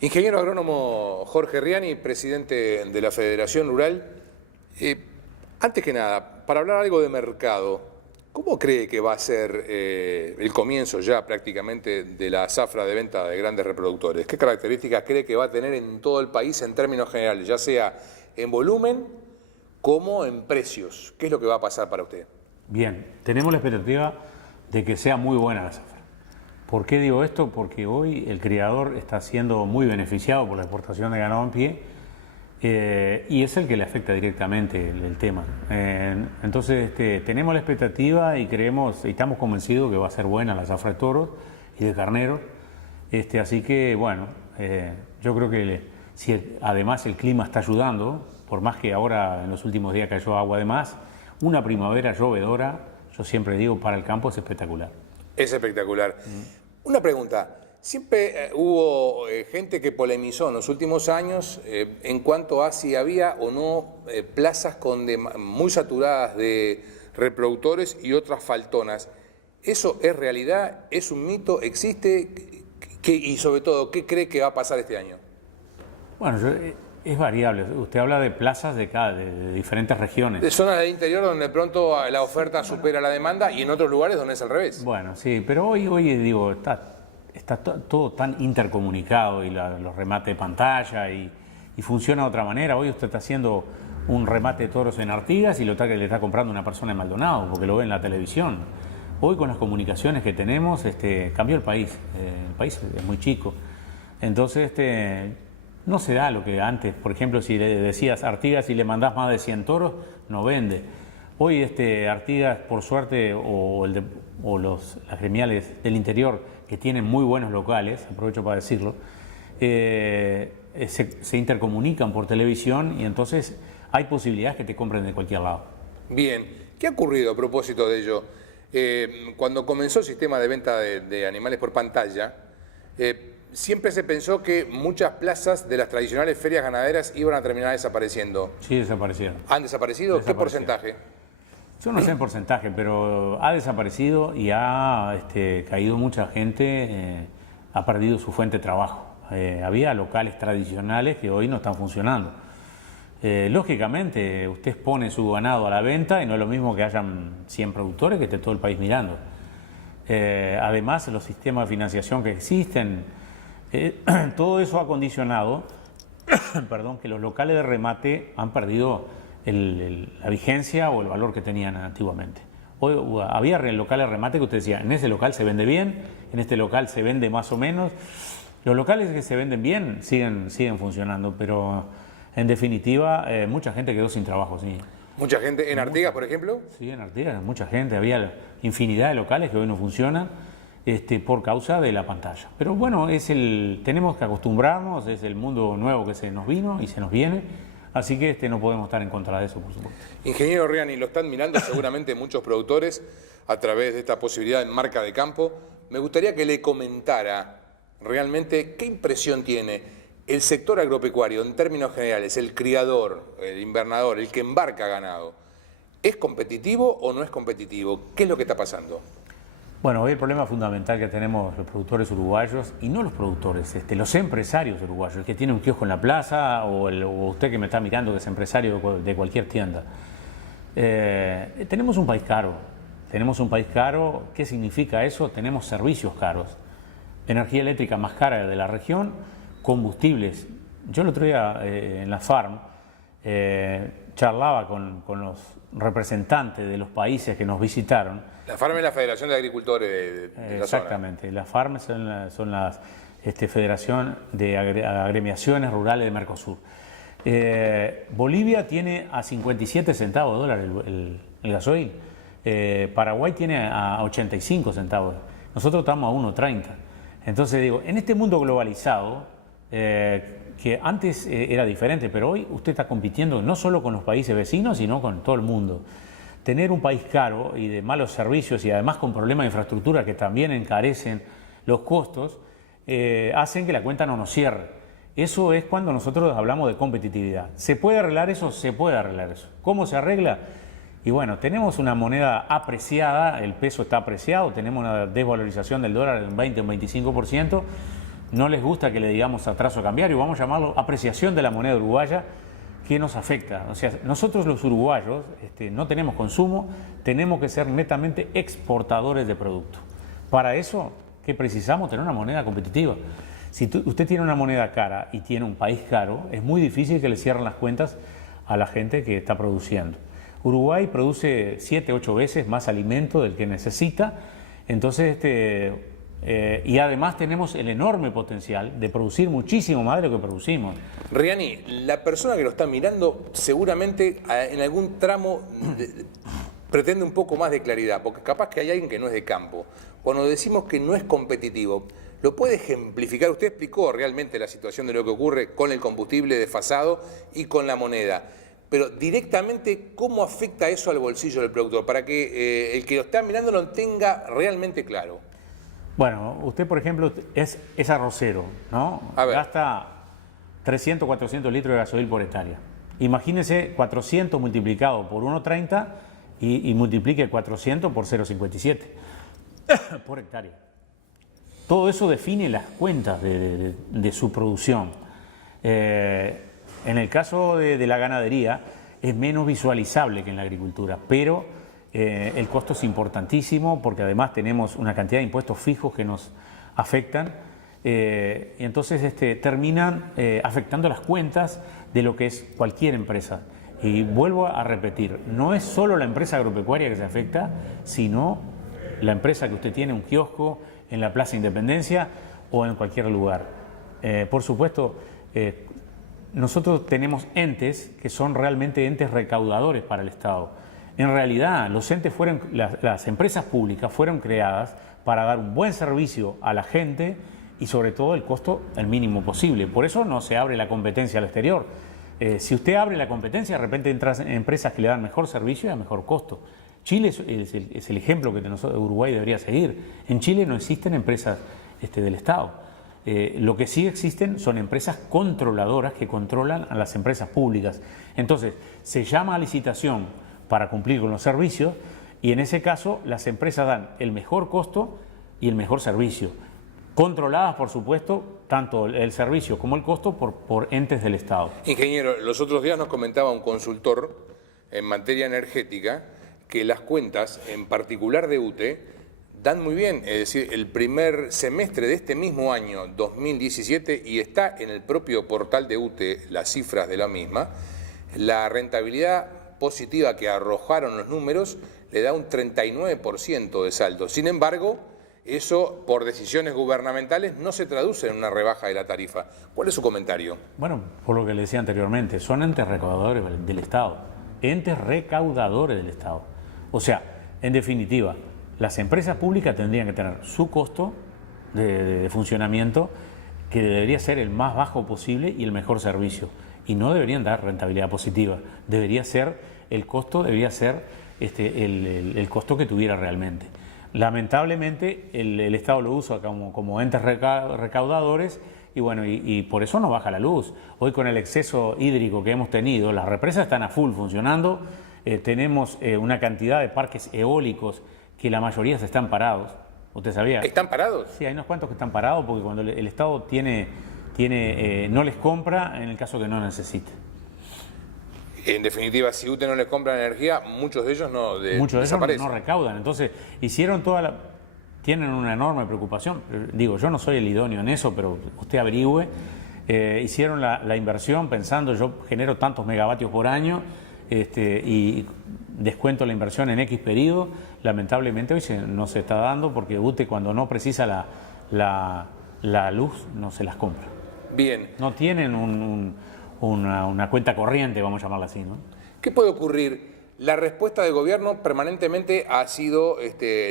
Ingeniero agrónomo Jorge Riani, presidente de la Federación Rural. Antes que nada, para hablar algo de mercado, ¿cómo cree que va a ser el comienzo ya prácticamente de la zafra de venta de grandes reproductores? ¿Qué características cree que va a tener en todo el país en términos generales, ya sea en volumen como en precios? ¿Qué es lo que va a pasar para usted? Bien, tenemos la expectativa de que sea muy buena la zafra. ¿Por qué digo esto? Porque hoy el criador está siendo muy beneficiado por la exportación de ganado en pie y es el que le afecta directamente el tema. Entonces tenemos la expectativa y creemos y estamos convencidos que va a ser buena la zafra de toros y de carneros. Así que bueno, yo creo que si además el clima está ayudando, por más que ahora en los últimos días cayó agua de más, una primavera llovedora, yo siempre digo, para el campo es espectacular. Es espectacular. Una pregunta. Siempre hubo gente que polemizó en los últimos años en cuanto a si había o no plazas muy saturadas de reproductores y otras faltonas. ¿Eso es realidad? ¿Es un mito? ¿Existe? Y sobre todo, ¿qué cree que va a pasar este año? Bueno, es variable. Usted habla de plazas de diferentes regiones. De zonas del interior donde de pronto la oferta supera la demanda y en otros lugares donde es al revés. Bueno, sí, pero hoy digo, está todo tan intercomunicado y los remates de pantalla y funciona de otra manera. Hoy usted está haciendo un remate de toros en Artigas y le está comprando una persona en Maldonado porque lo ve en la televisión. Hoy con las comunicaciones que tenemos cambió el país. El país es muy chico. Entonces no se da lo que antes. Por ejemplo, si le decías Artigas y le mandás más de 100 toros, no vende. Hoy Artigas, por suerte, las gremiales del interior, que tienen muy buenos locales, aprovecho para decirlo, se intercomunican por televisión y entonces hay posibilidades que te compren de cualquier lado. Bien, ¿qué ha ocurrido a propósito de ello? Cuando comenzó el sistema de venta de animales por pantalla, siempre se pensó que muchas plazas de las tradicionales ferias ganaderas iban a terminar desapareciendo. Sí, desaparecieron. ¿Han desaparecido? ¿Qué porcentaje? Yo no sé en porcentaje, pero ha desaparecido y ha caído mucha gente, ha perdido su fuente de trabajo. Había locales tradicionales que hoy no están funcionando. Lógicamente, usted expone su ganado a la venta y no es lo mismo que hayan 100 productores que esté todo el país mirando. Además, los sistemas de financiación que existen, todo eso ha condicionado perdón, que los locales de remate han perdido la vigencia o el valor que tenían antiguamente. Hoy había locales de remate que usted decía, en ese local se vende bien, en este local se vende más o menos. Los locales que se venden bien siguen funcionando, pero en definitiva mucha gente quedó sin trabajo. Sí. ¿Mucha gente en Artigas, por ejemplo? Sí, en Artigas mucha gente, había infinidad de locales que hoy no funcionan por causa de la pantalla. Pero bueno, tenemos que acostumbrarnos, es el mundo nuevo que se nos vino y se nos viene. Así que no podemos estar en contra de eso, por supuesto. Ingeniero Riani, lo están mirando seguramente muchos productores a través de esta posibilidad en marca de campo. Me gustaría que le comentara realmente qué impresión tiene el sector agropecuario en términos generales, el criador, el invernador, el que embarca ganado. ¿Es competitivo o no es competitivo? ¿Qué es lo que está pasando? Bueno, hoy el problema fundamental que tenemos los productores uruguayos, y no los productores, los empresarios uruguayos, el que tiene un kiosco en la plaza o usted que me está mirando que es empresario de cualquier tienda. Tenemos un país caro. ¿Qué significa eso? Tenemos servicios caros, energía eléctrica más cara de la región, combustibles. Yo el otro día en la FARM charlaba con los representantes de los países que nos visitaron. La FARM es la Federación de Agricultores de la zona. Exactamente, la FARM son las Federación de Agremiaciones Rurales de Mercosur. Bolivia tiene a 57 centavos de dólar el gasoil, Paraguay tiene a 85 centavos, nosotros estamos a 1,30. Entonces digo, en este mundo globalizado, que antes era diferente, pero hoy usted está compitiendo no solo con los países vecinos, sino con todo el mundo. Tener un país caro y de malos servicios y además con problemas de infraestructura que también encarecen los costos, hacen que la cuenta no nos cierre. Eso es cuando nosotros hablamos de competitividad. ¿Se puede arreglar eso? Se puede arreglar eso. ¿Cómo se arregla? Y bueno, tenemos una moneda apreciada, el peso está apreciado, tenemos una desvalorización del dólar del 20 o 25%, no les gusta que le digamos atraso cambiario, vamos a llamarlo apreciación de la moneda uruguaya, que nos afecta. O sea, nosotros los uruguayos no tenemos consumo, tenemos que ser netamente exportadores de productos. Para eso, ¿qué precisamos? Tener una moneda competitiva. Si usted tiene una moneda cara y tiene un país caro, es muy difícil que le cierren las cuentas a la gente que está produciendo. Uruguay produce 7, 8 veces más alimento del que necesita, entonces y además tenemos el enorme potencial de producir muchísimo más de lo que producimos. Riani, la persona que lo está mirando seguramente en algún tramo pretende un poco más de claridad, porque capaz que hay alguien que no es de campo. Cuando decimos que no es competitivo, ¿lo puede ejemplificar? Usted explicó realmente la situación de lo que ocurre con el combustible desfasado y con la moneda. Pero directamente, ¿cómo afecta eso al bolsillo del productor? Para que el que lo está mirando lo tenga realmente claro. Bueno, usted, por ejemplo, es arrocero, ¿no? Gasta 300, 400 litros de gasoil por hectárea. Imagínese 400 multiplicado por 1,30 y multiplique 400 por 0,57 por hectárea. Todo eso define las cuentas de su producción. En el caso de la ganadería es menos visualizable que en la agricultura, pero el costo es importantísimo porque además tenemos una cantidad de impuestos fijos que nos afectan y entonces terminan afectando las cuentas de lo que es cualquier empresa. Y vuelvo a repetir, no es solo la empresa agropecuaria que se afecta, sino la empresa que usted tiene un kiosco en la Plaza Independencia o en cualquier lugar. Por supuesto, nosotros tenemos entes que son realmente entes recaudadores para el Estado. En realidad, las empresas públicas fueron creadas para dar un buen servicio a la gente y sobre todo el costo el mínimo posible. Por eso no se abre la competencia al exterior. Si usted abre la competencia, de repente entran empresas que le dan mejor servicio y a mejor costo. Chile es el ejemplo que Uruguay debería seguir. En Chile no existen empresas del Estado. Lo que sí existen son empresas controladoras que controlan a las empresas públicas. Entonces, se llama a licitación para cumplir con los servicios y en ese caso las empresas dan el mejor costo y el mejor servicio, controladas por supuesto tanto el servicio como el costo por entes del Estado. Ingeniero, los otros días nos comentaba un consultor en materia energética que las cuentas, en particular de UTE, dan muy bien, es decir, el primer semestre de este mismo año 2017, y está en el propio portal de UTE las cifras de la misma, la rentabilidad positiva que arrojaron los números le da un 39% de saldo. Sin embargo, eso por decisiones gubernamentales no se traduce en una rebaja de la tarifa. ¿Cuál es su comentario? Bueno, por lo que le decía anteriormente, son entes recaudadores del Estado. Entes recaudadores del Estado. O sea, en definitiva, las empresas públicas tendrían que tener su costo de funcionamiento que debería ser el más bajo posible y el mejor servicio. Y no deberían dar rentabilidad positiva. El costo debería ser el costo que tuviera realmente. Lamentablemente el Estado lo usa como entes recaudadores y bueno, y por eso no baja la luz. Hoy con el exceso hídrico que hemos tenido, las represas están a full funcionando, tenemos una cantidad de parques eólicos que la mayoría se están parados. ¿Usted sabía? ¿Están parados? Sí, hay unos cuantos que están parados porque cuando el Estado no les compra en el caso que no necesite. En definitiva, si UTE no les compra energía, muchos de ellos desaparecen. No recaudan. Entonces, tienen una enorme preocupación. Digo, yo no soy el idóneo en eso, pero usted averigüe. Hicieron la inversión pensando, yo genero tantos megavatios por año y descuento la inversión en X periodo. Lamentablemente hoy no se está dando porque UTE cuando no precisa la luz no se las compra. Bien. No tienen una cuenta corriente, vamos a llamarla así, ¿no? ¿Qué puede ocurrir? La respuesta del gobierno permanentemente ha sido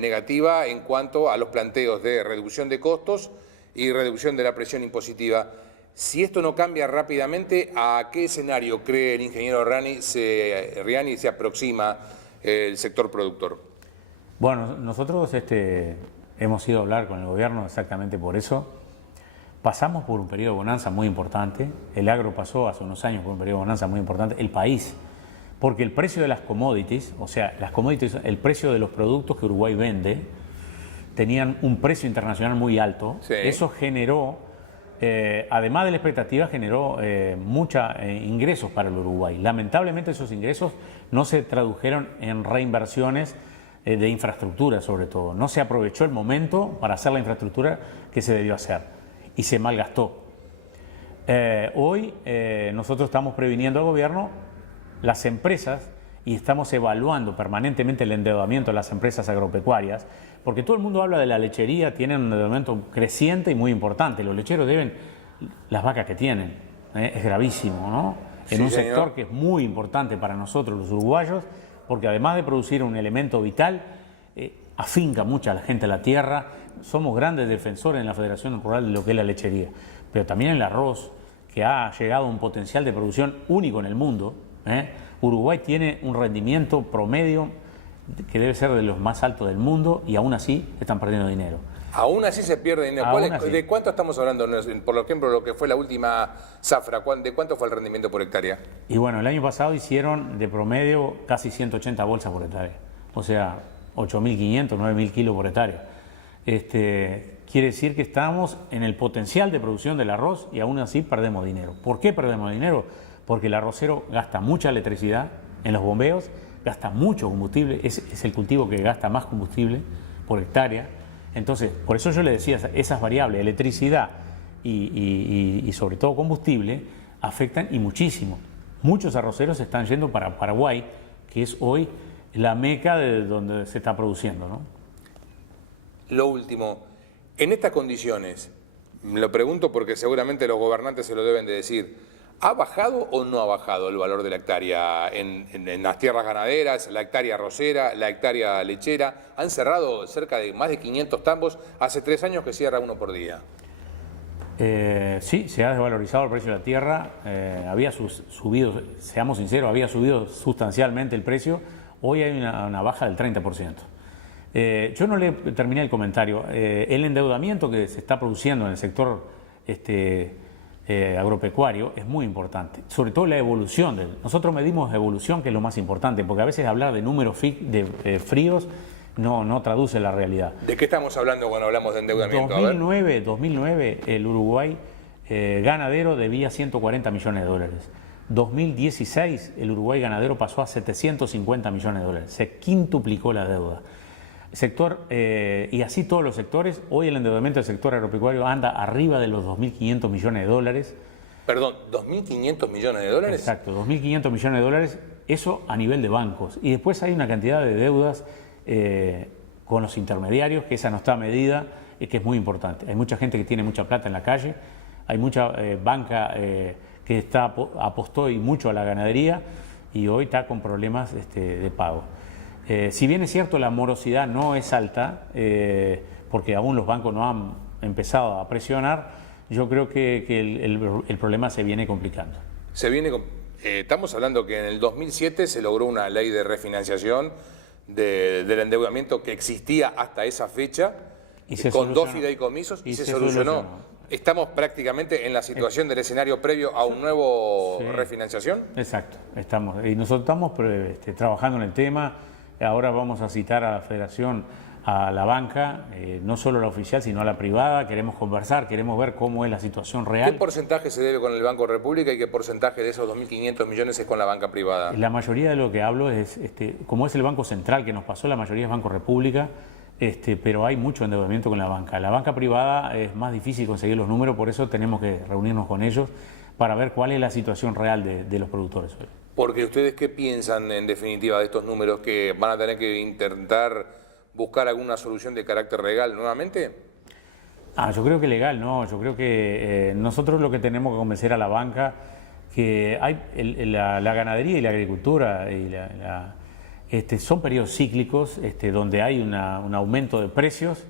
negativa en cuanto a los planteos de reducción de costos y reducción de la presión impositiva. Si esto no cambia rápidamente, ¿a qué escenario cree el ingeniero Riani se aproxima el sector productor? Bueno, nosotros hemos ido a hablar con el gobierno exactamente por eso. Pasamos por un periodo de bonanza muy importante, el agro pasó hace unos años por un periodo de bonanza muy importante, el país, porque el precio de las commodities, o sea, el precio de los productos que Uruguay vende, tenían un precio internacional muy alto. Sí. Eso generó además de la expectativa, generó muchos ingresos para el Uruguay. Lamentablemente esos ingresos no se tradujeron en reinversiones de infraestructura, sobre todo. No se aprovechó el momento para hacer la infraestructura que se debió hacer y se malgastó. Hoy nosotros estamos previniendo al gobierno, las empresas, y estamos evaluando permanentemente el endeudamiento de las empresas agropecuarias, porque todo el mundo habla de la lechería, tienen un endeudamiento creciente y muy importante. Los lecheros deben las vacas que tienen, es gravísimo, ¿no? En Sí, un señor. sector que es muy importante para nosotros los uruguayos, porque además de producir un elemento vital, afinca mucho a la gente a la tierra. Somos grandes defensores en la Federación Rural de lo que es la lechería, pero también el arroz, que ha llegado a un potencial de producción único en el mundo. Uruguay tiene un rendimiento promedio que debe ser de los más altos del mundo y aún así están perdiendo dinero. Aún así se pierde dinero. Aún así. ¿De cuánto estamos hablando? Por ejemplo, lo que fue la última zafra, ¿de cuánto fue el rendimiento por hectárea? Y bueno, el año pasado hicieron de promedio casi 180 bolsas por hectárea, o sea, 8.500, 9.000 kilos por hectárea. Quiere decir que estamos en el potencial de producción del arroz y aún así perdemos dinero. ¿Por qué perdemos dinero? Porque el arrocero gasta mucha electricidad en los bombeos, gasta mucho combustible, es el cultivo que gasta más combustible por hectárea. Entonces, por eso yo le decía, esas variables, electricidad y sobre todo combustible, afectan y muchísimo. Muchos arroceros se están yendo para Paraguay, que es hoy la meca de donde se está produciendo, ¿no? Lo último, en estas condiciones, lo pregunto porque seguramente los gobernantes se lo deben de decir, ¿ha bajado o no ha bajado el valor de la hectárea en las tierras ganaderas, la hectárea arrocera, la hectárea lechera? Han cerrado cerca de más de 500 tambos, hace 3 años que cierra uno por día. Sí, se ha desvalorizado el precio de la tierra, había subido, seamos sinceros, había subido sustancialmente el precio, hoy hay una baja del 30%. Yo no le terminé el comentario. El endeudamiento que se está produciendo en el sector agropecuario es muy importante, sobre todo la evolución. Nosotros medimos evolución, que es lo más importante, porque a veces hablar de números fríos no traduce la realidad. ¿De qué estamos hablando cuando hablamos de endeudamiento? 2009, el Uruguay ganadero debía 140 millones de dólares. 2016, el Uruguay ganadero pasó a 750 millones de dólares. Se quintuplicó la deuda. Y así todos los sectores. Hoy el endeudamiento del sector agropecuario anda arriba de los 2.500 millones de dólares. Perdón, ¿2.500 millones de dólares? Exacto, 2.500 millones de dólares, eso a nivel de bancos. Y después hay una cantidad de deudas con los intermediarios, que esa no está medida, que es muy importante. Hay mucha gente que tiene mucha plata en la calle, hay mucha banca que apostó y mucho a la ganadería y hoy está con problemas de pago. Si bien es cierto, la morosidad no es alta, porque aún los bancos no han empezado a presionar, yo creo que el problema se viene complicando. Estamos hablando que en el 2007 se logró una ley de refinanciación del endeudamiento que existía hasta esa fecha, con 2 fideicomisos, y se solucionó. ¿Estamos prácticamente en la situación del escenario previo a un nuevo refinanciación? Exacto, y nosotros estamos trabajando en el tema. Ahora vamos a citar a la Federación, a la banca, no solo a la oficial, sino a la privada. Queremos conversar, queremos ver cómo es la situación real. ¿Qué porcentaje se debe con el Banco República y qué porcentaje de esos 2.500 millones es con la banca privada? La mayoría de lo que hablo es, como es el Banco Central que nos pasó, la mayoría es Banco República, pero hay mucho endeudamiento con la banca. La banca privada es más difícil conseguir los números, por eso tenemos que reunirnos con ellos para ver cuál es la situación real de los productores hoy. Porque ustedes, ¿qué piensan en definitiva de estos números, que van a tener que intentar buscar alguna solución de carácter legal nuevamente? Yo creo que legal no, yo creo que nosotros lo que tenemos que convencer a la banca que la ganadería y la agricultura son periodos cíclicos donde hay un aumento de precios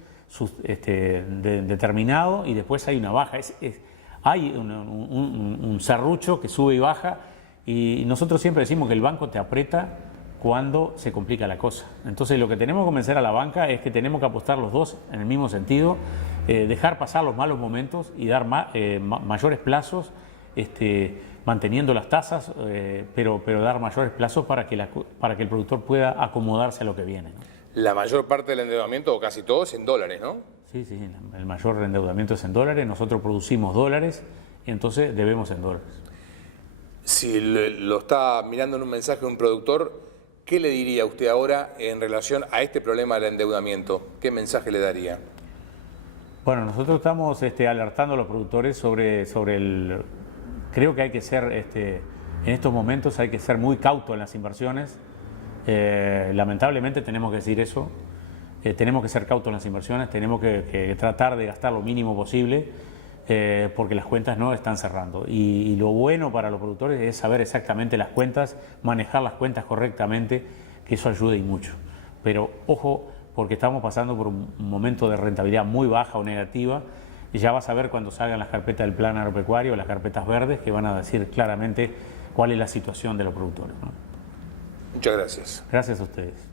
determinado y después hay una baja. Hay un serrucho que sube y baja. Y nosotros siempre decimos que el banco te aprieta cuando se complica la cosa. Entonces lo que tenemos que convencer a la banca es que tenemos que apostar los dos en el mismo sentido, dejar pasar los malos momentos y dar mayores plazos, manteniendo las tasas, pero dar mayores plazos para que el productor pueda acomodarse a lo que viene, ¿no? La mayor parte del endeudamiento, o casi todo, es en dólares, ¿no? Sí, sí, el mayor endeudamiento es en dólares, nosotros producimos dólares y entonces debemos en dólares. Si lo está mirando en un mensaje un productor, ¿qué le diría usted ahora en relación a este problema del endeudamiento? ¿Qué mensaje le daría? Bueno, nosotros estamos alertando a los productores sobre el... Creo que hay que ser, en estos momentos hay que ser muy cauto en las inversiones. Lamentablemente tenemos que decir eso. Tenemos que ser cautos en las inversiones, tenemos que tratar de gastar lo mínimo posible porque las cuentas no están cerrando. Y lo bueno para los productores es saber exactamente las cuentas, manejar las cuentas correctamente, que eso ayuda y mucho. Pero ojo, porque estamos pasando por un momento de rentabilidad muy baja o negativa, y ya vas a ver cuando salgan las carpetas del plan agropecuario, las carpetas verdes, que van a decir claramente cuál es la situación de los productores, ¿no? Muchas gracias. Gracias a ustedes.